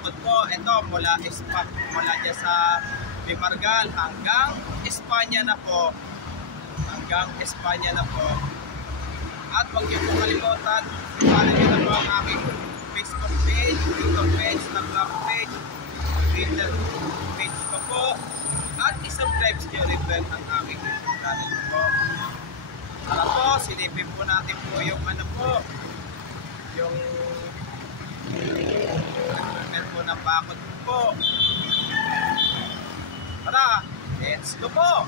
bakod po. Ito mula dyan sa Limargal hanggang Espanya na po. At huwag niyo po kalimutan, follow niyo na po ang aking Facebook page, YouTube page, Club page, Twitter page ko po. At isubscribe niyo rin ang aking YouTube channel po. Para po, silipin po natin po yung yung po ng bakod po. Tara, let's go po!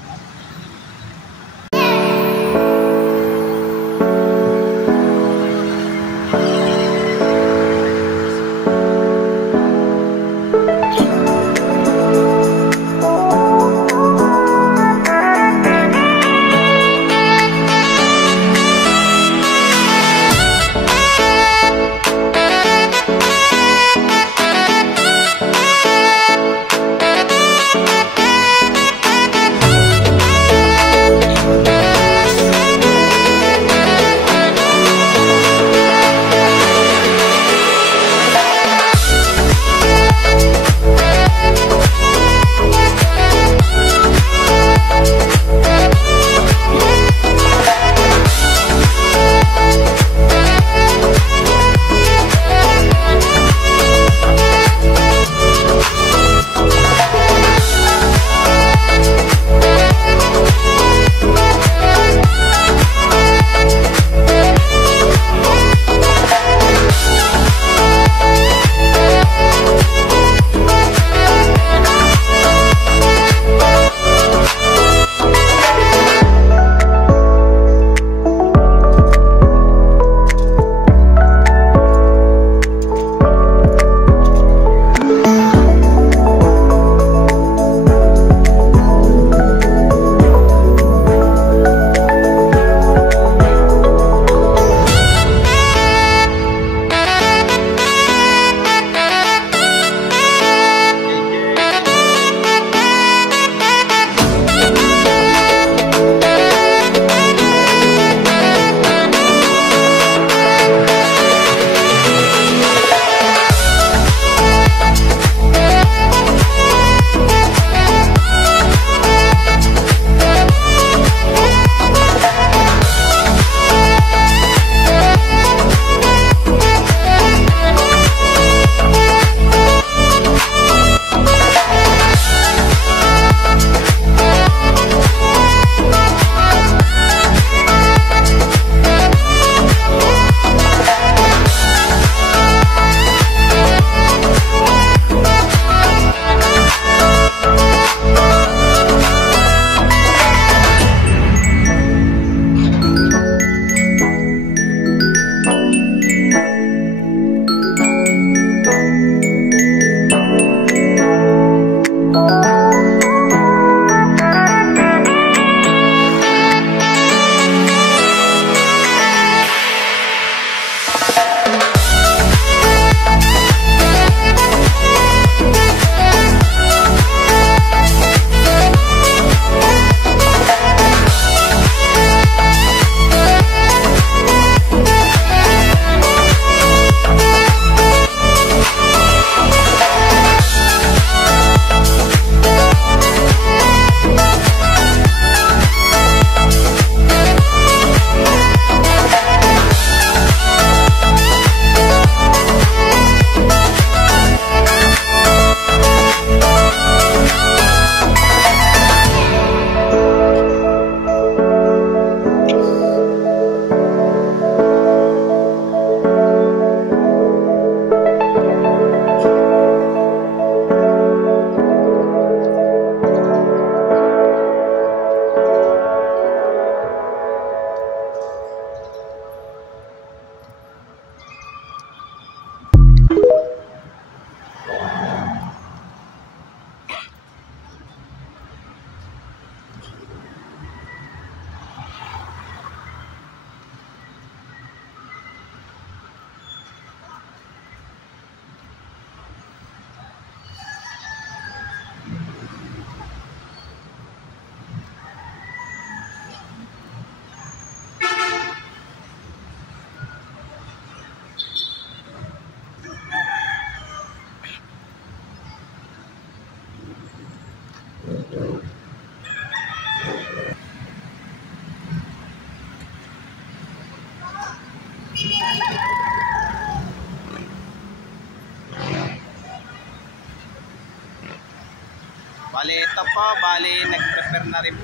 Bali nag-prepare na rin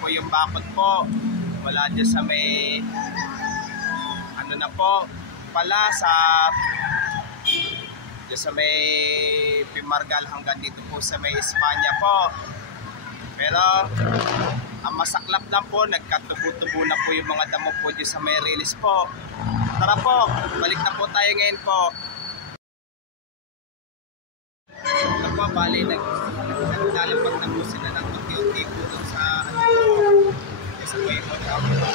po yung bakod po. Wala dyan sa may ano na po pala dyan sa may Pimargal hanggang dito po sa may Espanya po. Pero ang masaklap lang po, nagkatubo-tubo na po yung mga damo po dyan sa may release po. Tara po, balik na po tayo ngayon po. Ito po, bali naglalapag na po sila ng unti-unti po dun sa ano po. Kasi po yung mga po.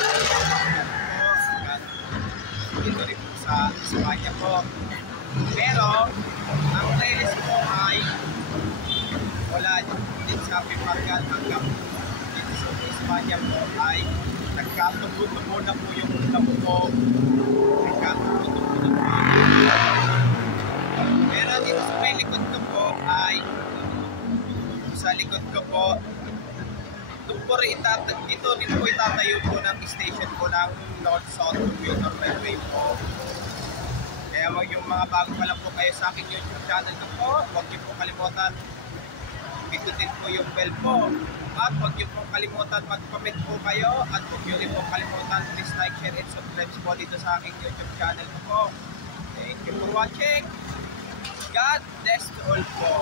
Dito rin po sa Espanya po. Pero, ang release po ay wala din sa Pimargal hanggang dito sa Espanya po ay nagkatubo-tubo na po yung damo po. Nagkatubo-tubo na po. Pero dito sa may likod ko po ay sa likod ko po dito po itatayo po ng station po ng North-South Commuter Railway po. Kaya yung mga bago pa lang po kayo sa aking YouTube channel na po, huwag niyo po kalimutan pindutin po yung bell po. At huwag niyo po kalimutan mag-comment po kayo at huwag niyo rin po kalimutan please like, share, and subscribe po dito sa aking YouTube channel po. Thank you for watching. God bless to all po.